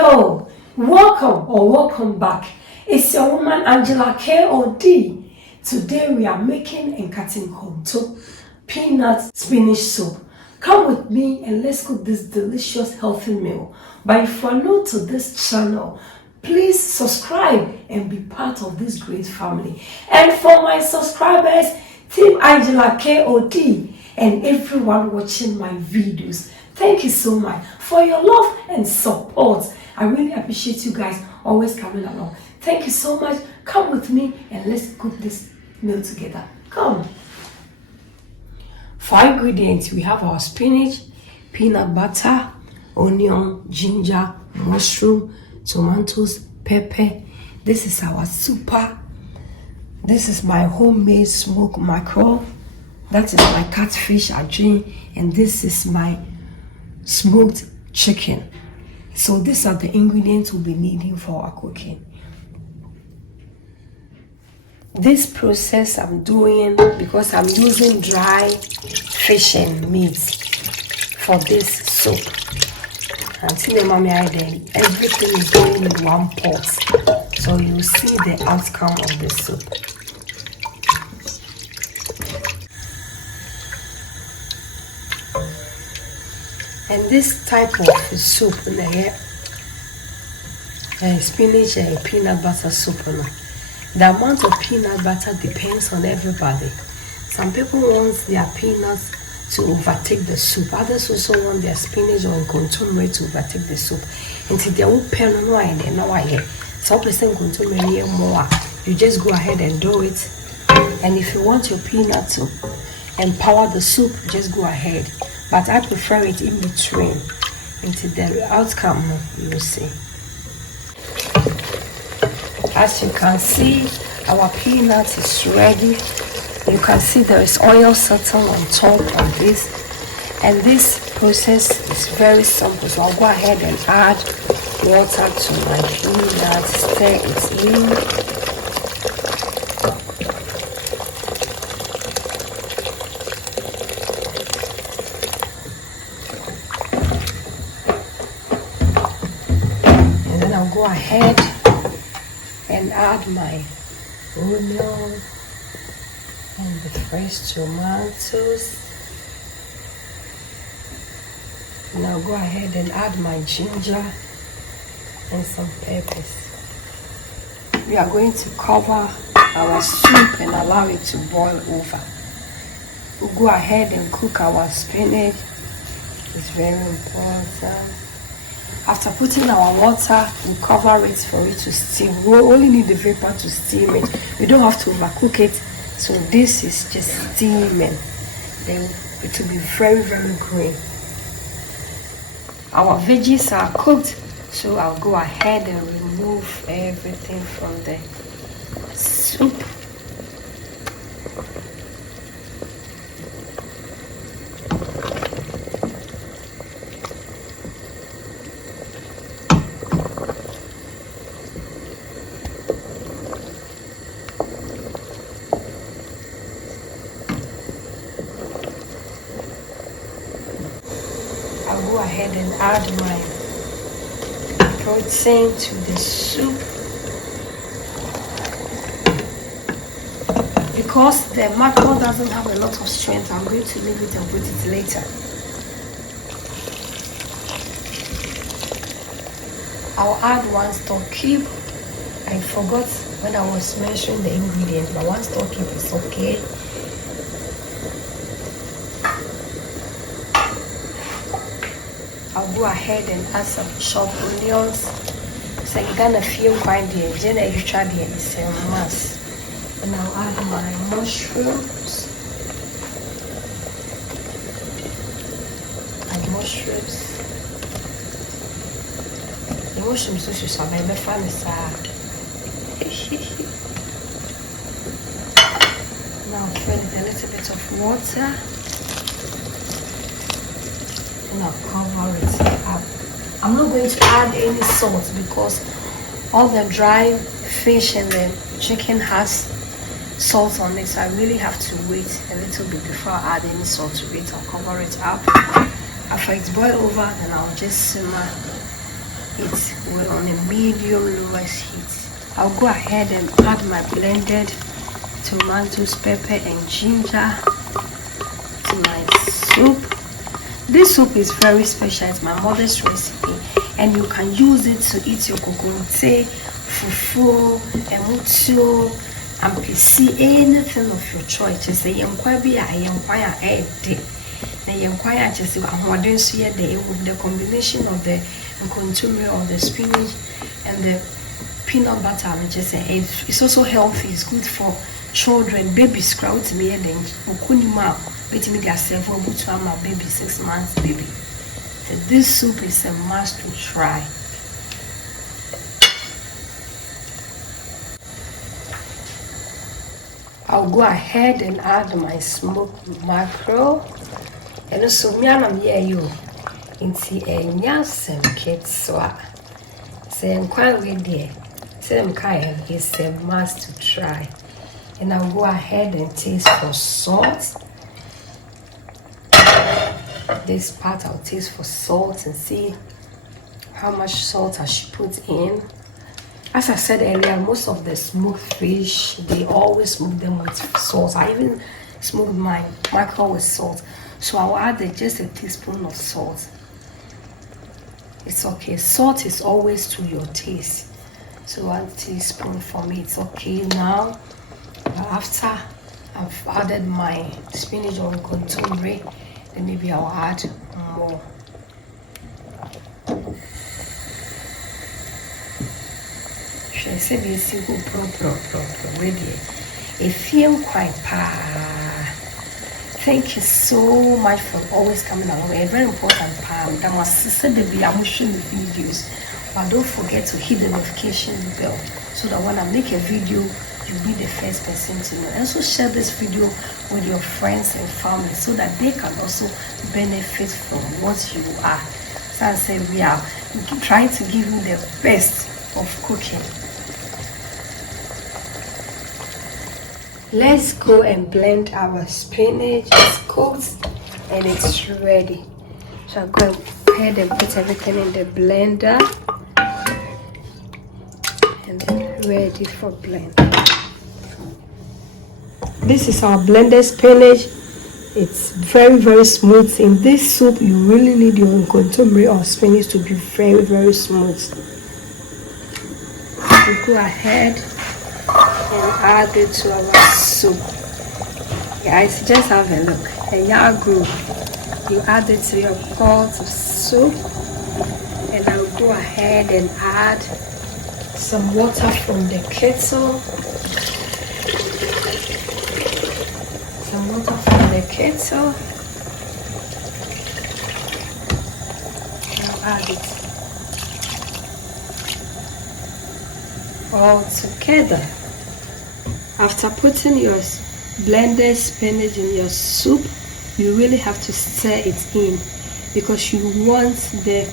Hello, welcome back. It's your woman Angela KOD. Today we are making Nkate Konto peanut spinach soup. Come with me and let's cook this delicious healthy meal. But if you are new to this channel, please subscribe and be part of this great family. And for my subscribers, Team Angela KOD and everyone watching my videos, thank you so much for your love and support. I really appreciate you guys always coming along. Thank you so much. Come with me and let's cook this meal together. Come. For ingredients, we have our spinach, peanut butter, onion, ginger, mushroom, tomatoes, pepper. This is our super. This is my homemade smoked mackerel. That is my catfish I drink, and this is my smoked chicken. So these are the ingredients we'll be needing for our cooking. This process I'm doing because I'm using dry fish and meat for this soup. Until mommy everything is going in one pot, so you see the outcome of the soup. And this type of soup, spinach and peanut butter soup, the amount of peanut butter depends on everybody. Some people want their peanuts to overtake the soup. Others also want their spinach or kontomire to overtake the soup. Until they will pen wine and now I hear. Some person kontomire more. You just go ahead and do it. And if you want your peanut to empower the soup, just go ahead. But I prefer it in between until the outcome you will see. As you can see, our peanut is ready. You can see there is oil settled on top of this. And this process is very simple. So I'll go ahead and add water to my peanut, stir it in. I'll go ahead and add my onion and the fresh tomatoes. And I'll go ahead and add my ginger and some peppers. We are going to cover our soup and allow it to boil over. We'll go ahead and cook our spinach. It's very important. After putting our water, we cover it for it to steam. We only need the vapor to steam it. You don't have to overcook it. So this is just steaming. Then it will be very, very green. Our veggies are cooked, so I'll go ahead and remove everything from the soup. I'll go ahead and add my protein to the soup. Because the mackerel doesn't have a lot of strength, I'm going to leave it and put it later. I'll add 1 stock cube. I forgot when I was mentioning the ingredients, but 1 stock cube is okay. I'll go ahead and add some chopped onions. So you're gonna feel quite the agenda you try the must. And I'll add my mushrooms. And mushrooms. The mushrooms also should be fun. Now fill it a little bit of water. And I'll cover it up. I'm not going to add any salt because all the dry fish and the chicken has salt on it, so I really have to wait a little bit before I add any salt to it. I'll cover it up. After it's boiled over, then I'll just simmer it will on a medium lowest heat. I'll go ahead and add my blended tomatoes, pepper and ginger to my soup. This soup is very special. It's my mother's recipe, and you can use it to eat your kokonte, fufu, emutu, ampisi, anything of your choice. Just say yankwabi a yankwaya ede. Na yankwaya just ahoden so ye dey with the combination of the nkontomire or the spinach and the peanut butter. And just say it's also healthy. It's good for children, babies. Crowd to me then okunima. Bet me they are several to my baby 6 months baby. So this soup is a must to try. I'll go ahead and add my smoked mackerel. And also me and you into a nyasem kids so say I'm quite ready. Say I'm kind it's a must to try. And I'll go ahead and taste for salt. This part I'll taste for salt and see how much salt I should put in. As I said earlier, most of the smoked fish, they always smoke them with salt. I even smoked my mackerel with salt. So I'll add just a teaspoon of salt. It's okay. Salt is always to your taste. So 1 teaspoon for me, it's okay now. After I've added my spinach or kontomire, then maybe I'll add more. Should I say this simple ready? If you're quite thank you so much for always coming along. A very important part that was said that we are showing the videos, but don't forget to hit the notification bell so that when I make a video, you'll be the first person to know. Also share this video with your friends and family so that they can also benefit from what you are. So I say we are trying to give you the best of cooking. Let's go and blend our spinach. It's cooked and it's ready. So I'll go ahead and put everything in the blender and then ready for blend. This is our blended spinach. It's very smooth. In this soup, you really need your kontomire or spinach to be very smooth. We go ahead and add it to our soup. Guys, just have a look. And you add it to your pot of soup, and I'll go ahead and add some water from the kettle. Some water from the kettle. I'll add it all together. After putting your blended spinach in your soup, you really have to stir it in because you want the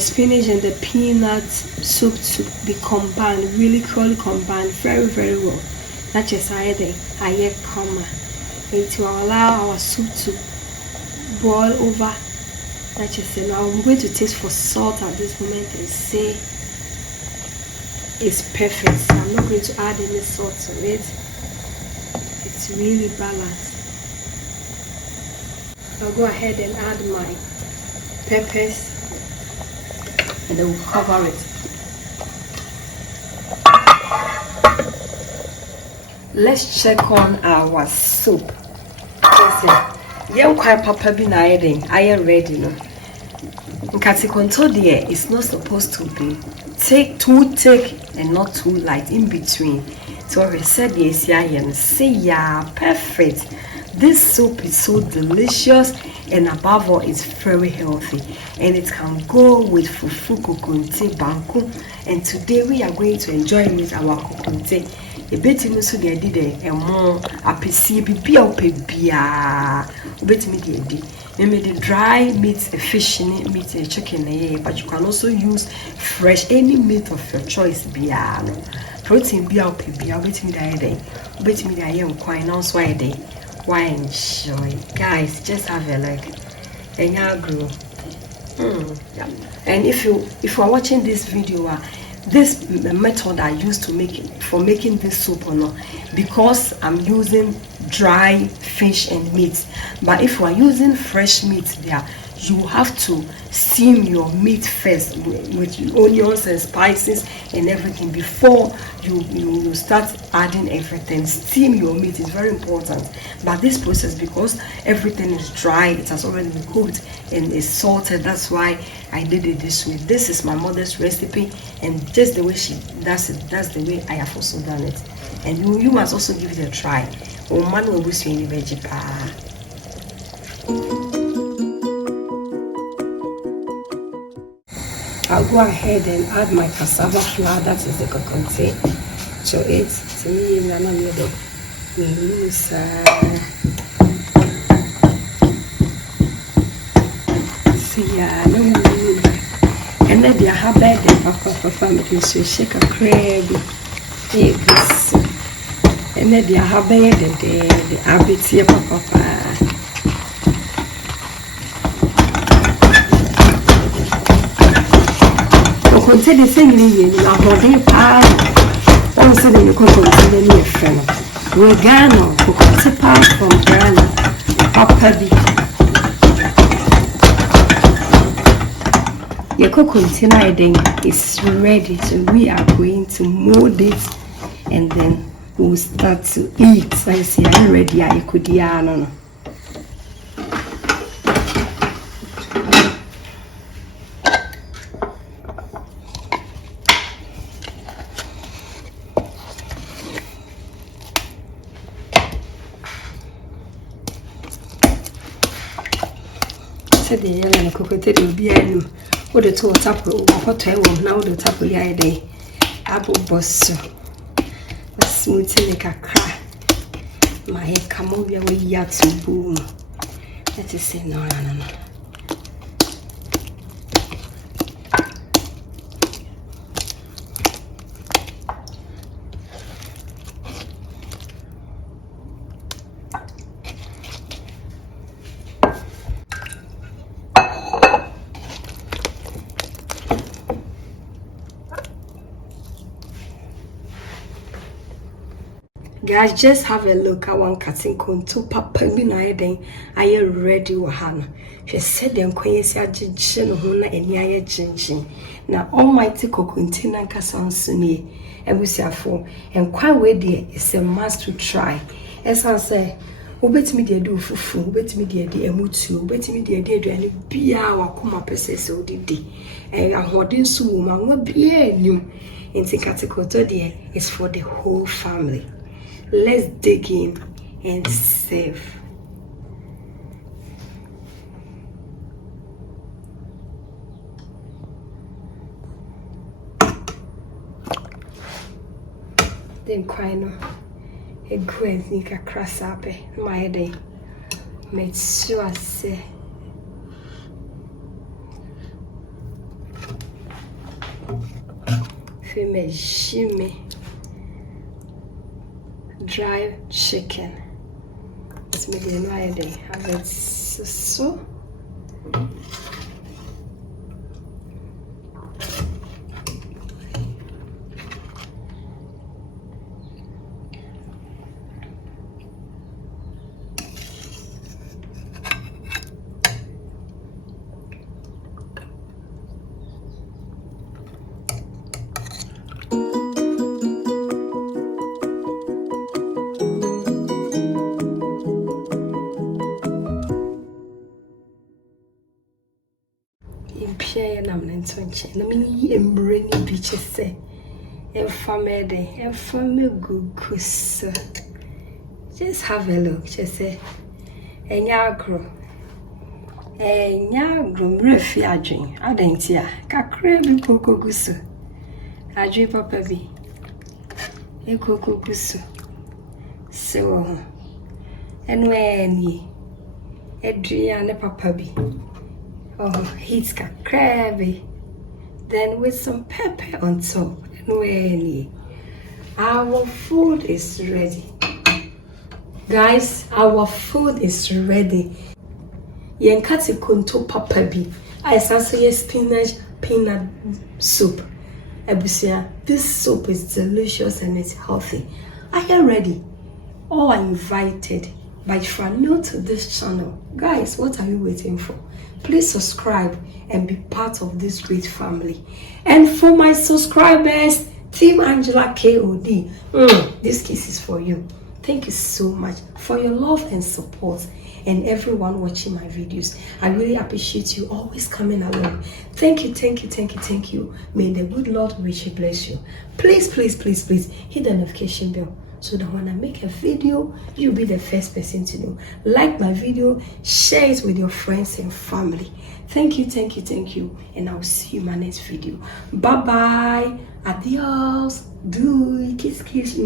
spinach and the peanut soup to be combined, really combined very well. Not just aye comma. It will allow our soup to boil over. Not just now I'm going to taste for salt at this moment and say it's perfect. So I'm not going to add any salt to it. It's really balanced. I'll go ahead and add my peppers and then we'll cover it. Let's check on our soup. Yeah, quite papa be na I am ready no. Nkate Konto there is not supposed to be too thick and not too light, in between. So I said yes, yeah, and say yeah, perfect. This soup is so delicious and above all it's very healthy, and it can go with fufu, kokonte, banku. And today we are going to enjoy with our kokonte. A bit in so they did a more apisi bibia opebia. Bet me the maybe the dry meat, a fish in it, meat, a chicken, but you can also use fresh any meat of your choice. Biano protein be out, be out, bet me the day, bet me the I am quite also a day. Why enjoy, guys? Just have a look and y'all grow. Yeah. And if you are watching this video, this method I used to making this soup or not, because I'm using dry fish and meat. But if you are using fresh meat there, you have to steam your meat first with onions and spices and everything before you start adding everything. Steam your meat is very important. But this process, because everything is dry, it has already been cooked and is salted, that's why I did it this way. This is my mother's recipe, and just the way she does it, that's the way I have also done it. And you must also give it a try. I'll go ahead and add my cassava flour, that is the kokonte, to it. To me, I'm going to use and then they have bed and papa make you shake a crab eggs. And then they have bed and the abbot here papa. Consider saying you are holding pie. Also, you could consider me a friend. We're Ghana, who comes from Ghana, Papa B. Your coconut is ready, so we are going to mold it and then we'll start to eat. So I see I'm ready. I could no. The young cocotte will be a new. What the two tapo, what I will now the tapo day. Apple boss. A smooth like a crack. My head come over with yachts and boom. Let us say no. Guys, just have a look at Nkate Konto papa bi na ayeden aye ready wo ha no. She said dem kwanyesi agegye no ho na eni aye chinchin. Na almighty kokonti na nkasa nso ne ebusiafo enkwan we de is a must to try. Esa say obetimi de do fufu, obetimi de emutu, obetimi de aduane bia wakoma pese odidi. Ahoden so wo ma nwa bia enim. Nkate Konto de is for the whole family. Let's dig in and save. Then quino a good nika cross up my day. Made sure say female shimmy. Dry chicken. It's maybe an idea. Have it so. Let me bring you beaches say, and family, and family good goose. Just have a look, just say, and yagro, refi adwin. I don't see a crabby cocoa goose. I drink papa be a cocoa goose. So, and when ye, Adriana papa be. Oh, he's got crabby. Then with some pepper on top. And when our food is ready. Guys, our food is ready. Nkate Konto papa bi It's also a spinach peanut soup. Ebusia, this soup is delicious and it's healthy. Are you ready? All are invited. But if you are new to this channel, guys, what are you waiting for? Please subscribe and be part of this great family. And for my subscribers, Team Angela KOD, this kiss is for you. Thank you so much for your love and support, and everyone watching my videos. I really appreciate you always coming along. Thank you, thank you, thank you, thank you. May the good Lord richly bless you. Please, please, please, please hit the notification bell so that when I make a video, you'll be the first person to know. Like my video, share it with your friends and family. Thank you, thank you, thank you. And I'll see you in my next video. Bye-bye. Adios. Do kiss, kiss.